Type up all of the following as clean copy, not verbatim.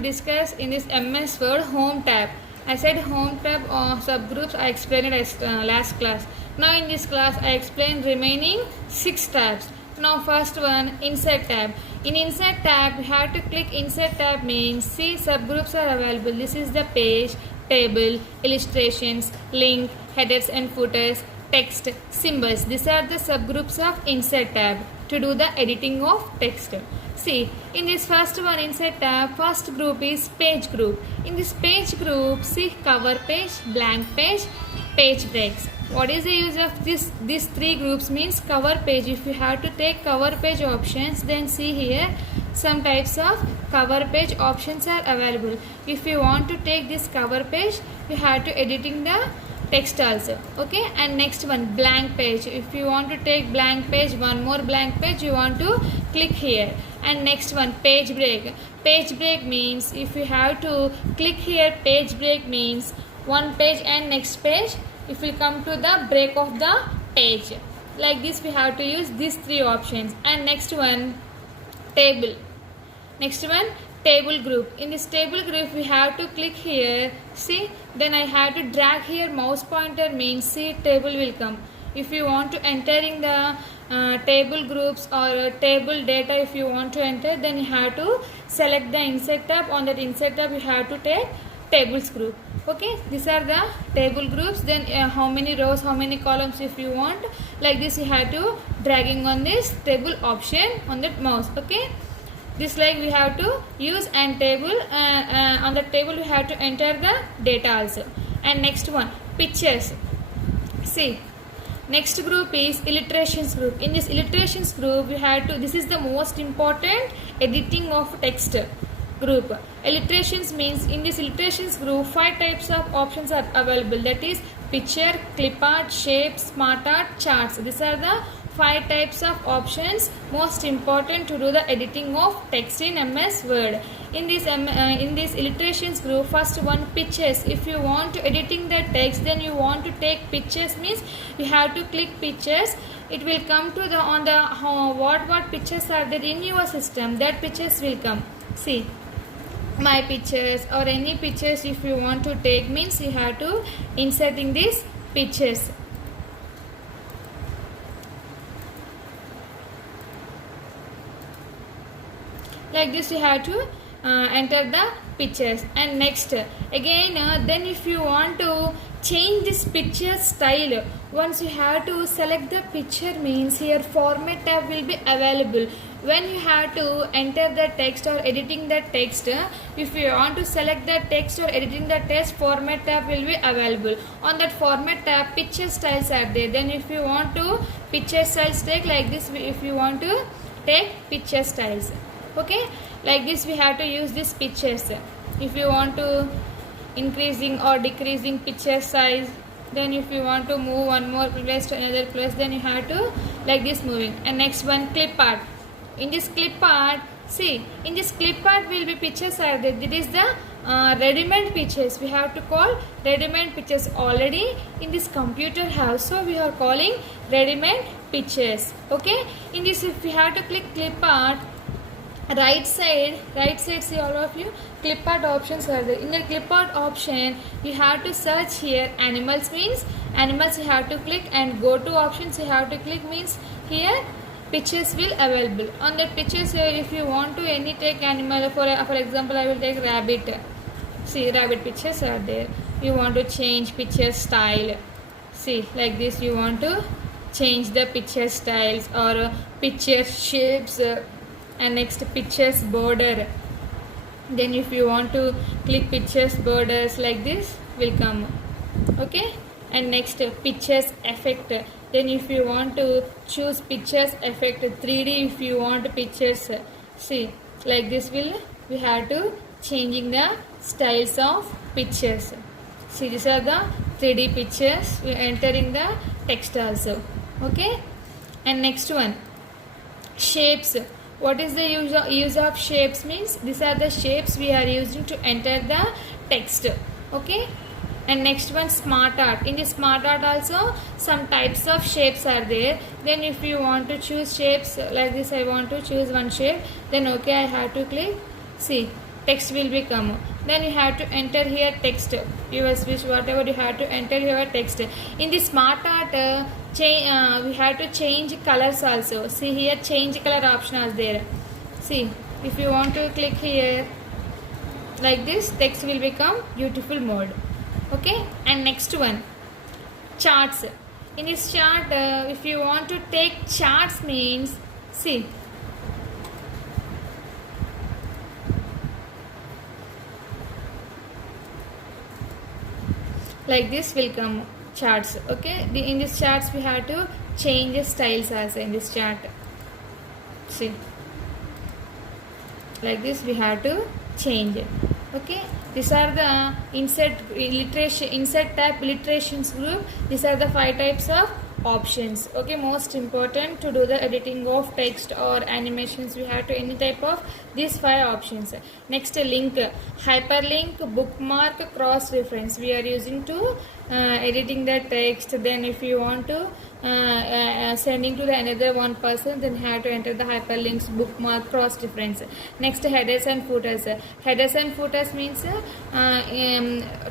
we discuss in this MS Word Home tab. I said Home tab subgroups I explained it last class. Now in this class I explain remaining 6 tabs. Now first one, Insert tab. In Insert tab we have to click Insert tab means see subgroups are available. This is the page, table, illustrations, link, headers and footers, text, symbols. These are the subgroups of Insert tab to do the editing of text. See, in this first one Insert tab, first group is page group. In this page group, see cover page, blank page, page breaks. What is the use of these 3 groups means cover page. If you have to take cover page options, then see here some types of cover page options are available. If you want to take this cover page, you have to editing the text also. Okay, and next one blank page. If you want to take blank page, one more blank page, you want to click here. And next one page break. Page break means if you have to click here, page break means one page and next page if we come to the break of the page. Like this we have to use these 3 options. And next one table. Next one table group. In this table group we have to click here, see, then I have to drag here mouse pointer means see table will come. If you want to enter in the table groups or table data, if you want to enter, then you have to select the Insert tab. On that Insert tab you have to take tables group. Okay, these are the table groups. Then how many rows, how many columns if you want, like this you have to dragging on this table option on that mouse. Okay, this like we have to use and table on the table we have to enter the data also. And next one pictures. See, next group is illustrations group. In this illustrations group we have to, this is the most important editing of text group. Illustrations means in this illustrations group 5 types of options are available, that is picture, clip art, shape, smart art, charts. These are the 5 types of options most important to do the editing of text in MS Word. In this illustrations group, first one pictures. If you want to editing the text, then you want to take pictures means you have to click pictures. It will come to the on the what pictures are there in your system, that pictures will come. See, my pictures or any pictures if you want to take means you have to inserting these pictures. Like this you have to enter the pictures. And next again then if you want to change this picture style, once you have to select the picture means here format tab will be available. When you have to enter the text or editing the text, if you want to select the text or editing the text, format tab will be available. On that format tab picture styles are there. Then if you want to picture styles take like this, if you want to take picture styles. Okay, like this we have to use these pictures. If you want to increasing or decreasing picture size, then if you want to move one more place to another place, then you have to like this moving. And next one clip art. In this clip art, see, in this clip art will be pictures are there. This is the ready-made pictures. We have to call ready-made pictures. Already in this computer house, so we are calling ready-made pictures. Okay, in this if we have to click clip art, right side see all of you clip art options are there. In the clip art option you have to search here animals means animals you have to click, and go to options you have to click means here pictures will available. On that pictures if you want to any take animal, for example I will take rabbit. See, rabbit pictures are there. You want to change picture style, see like this you want to change the picture styles or picture shapes. And next pictures border. Then if you want to click pictures borders like this will come. Okay, and next pictures effect. Then if you want to choose pictures effect 3D, if you want pictures, see like this will we have to changing the styles of pictures. See, these are the 3D pictures. We are entering the text also. Okay, and next one shapes. What is the use of shapes means these are the shapes we are using to enter the text. Okay, and next one smart art. In the smart art also some types of shapes are there. Then if you want to choose shapes like this, I want to choose one shape, then okay I have to click. See, text will become. Then you have to enter here text, your switch, whatever you have to enter here text. In the smart art, we have to change colors also. See here, change color option is there. See, if you want to click here like this, text will become beautiful mode. Okay, and next one, charts. In this chart, if you want to take charts means, see, like this will come charts. Okay, in this charts we have to change the styles also in this chart. See, like this we have to change it. Okay, these are the insert tab illustrations group. These are the 5 types of options. Okay, most important to do the editing of text or animations, we have to any type of these 5 options. Next, link, hyperlink, bookmark, cross reference we are using to editing the text. Then if you want to sending to the another one person, then have to enter the hyperlinks, bookmark, cross reference. Next, headers and footers. Headers and footers means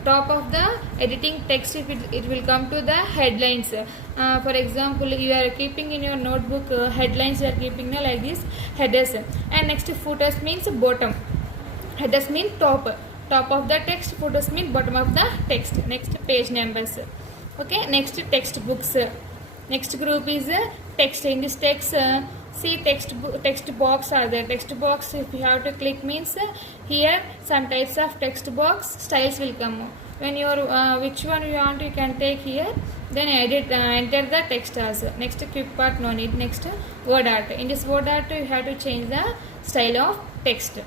top of the editing text, if it will come to the headlines. For example, you are keeping in your notebook headlines, you are keeping like this headers. And next, footers means bottom. Headers mean top of the text, footers mean bottom of the text. Next, page numbers. Okay, next, textbooks. Next group is text. In this text, see text box are there. Text box, if you have to click means here some types of text box styles will come. When you are which one you want, you can take here. Then edit, enter the text also. Next, quick part no need. Next, word art. In this word art, you have to change the style of text.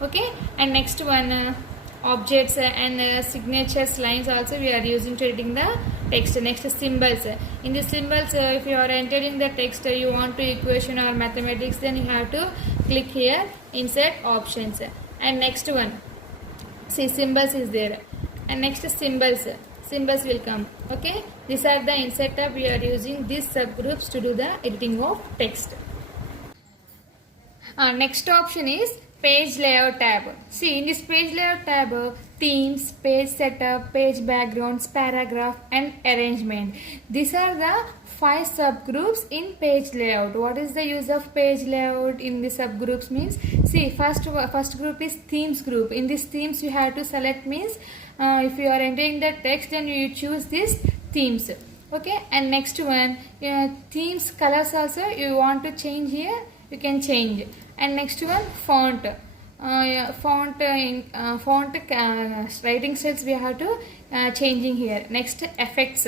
Okay, and next one, objects and signatures lines also we are using to editing the text. Next, symbols. In the symbols, if you are entering the text, you want to equation or mathematics, then you have to click here insert options. And next one, see symbols is there. And next, symbols will come. Okay, these are the insert tab we are using these subgroups to do the editing of text. Next option is page layout tab. See, in this page layout tab, themes, page setup, page backgrounds, paragraph and arrangement. These are the 5 subgroups in page layout. What is the use of page layout in the subgroups means? See, first group is themes group. In this themes you have to select means if you are entering the text, then you choose this themes. Okay, and next one, themes colors also you want to change here, you can change. And next one, font. Writing styles we have to changing here. Next, effects.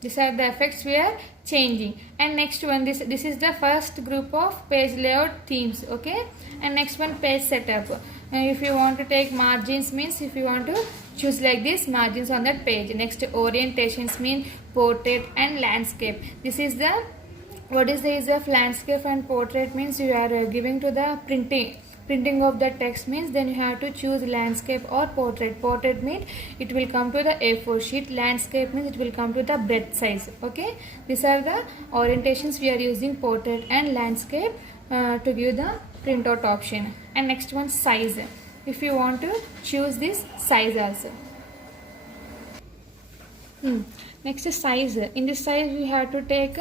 These are the effects we are changing. And next one, this is the first group of page layout themes. Okay, and next one, page setup. If you want to take margins means if you want to choose like this margins on that page. Next, orientations mean portrait and landscape. This is the what is the use of landscape and portrait means you are giving to the printing of the text means then you have to choose landscape or portrait. Portrait means it will come to the A4 sheet. Landscape means it will come to the breadth size. Okay, these are the orientations we are using, portrait and landscape to give the printout option. And next one, size. If you want to choose this size also. Next is size. In this size we have to take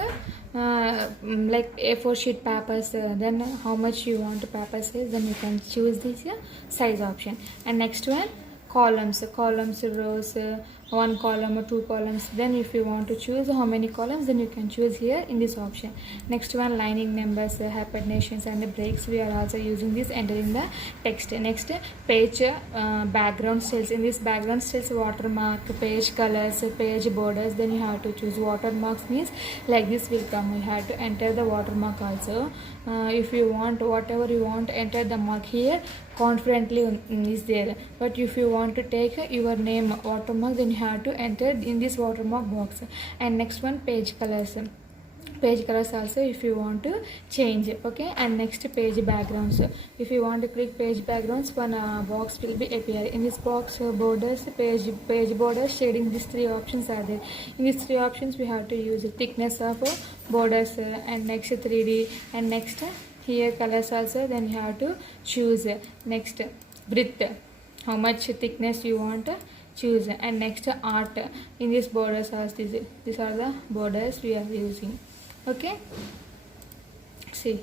like A4 sheet papers. Then how much you want to paper size, then you can choose this size option. And next one, columns, rows, 1 column or 2 columns. Then if you want to choose how many columns, then you can choose here in this option. Next one, lining numbers, hyphenations and the breaks we are also using this entering the text. Next, page background styles. In this background styles, watermark, page colors, page borders. Then you have to choose watermarks means like this will come. You have to enter the watermark also. If you want whatever you want, enter the mark here confidently is there. But if you want to take your name watermark, then you have to enter in this watermark box. And next one, page colors. Page colors also if you want to change. Okay, and next, page backgrounds. If you want to click page backgrounds, one box will be appear. In this box, borders, page borders, shading, these 3 options are there. In these 3 options we have to use the thickness of borders and next 3D and next here colors also, then you have to choose. Next, Width, how much thickness you want, choose. And next art, in this borders are these are the borders we are using. Okay, see,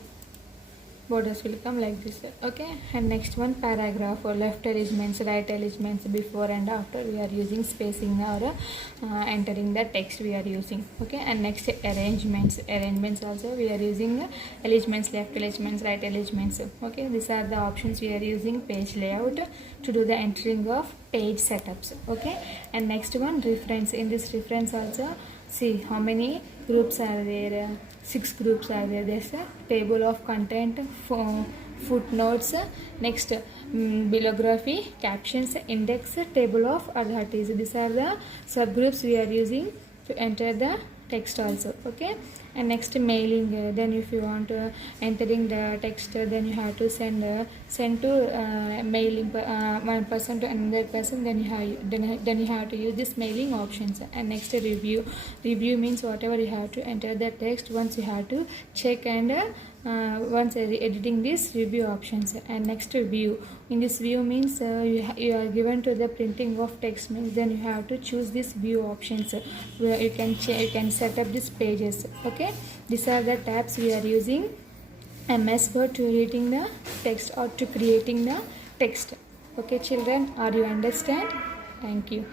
borders will come like this. Okay, and next one paragraph, or left arrangements, right arrangements, before and after we are using spacing, or entering the text we are using. Okay, and next arrangements also we are using arrangements, left arrangements, right arrangements. Okay, these are the options we are using. Page layout, to do the entering of page setups. Okay, and next one reference. In this reference also, see how many groups are there. 6 groups are there. There's a table of content, footnotes, next bibliography, captions, index, table of authorities. These are the subgroups we are using to enter the text also. Okay, and next mailing, then if you want to entering the text, then you have to send to mailing one person to another person, then you have to use this mailing options. And next review means whatever you have to enter the text, once you have to check, and once editing this review options. And next view, in this view means you are given to the printing of text, means then you have to choose this view options, where you can set up these pages. Okay, these are the tabs we are using MS Word to editing the text or to creating the text. Okay children, are you understand? Thank you.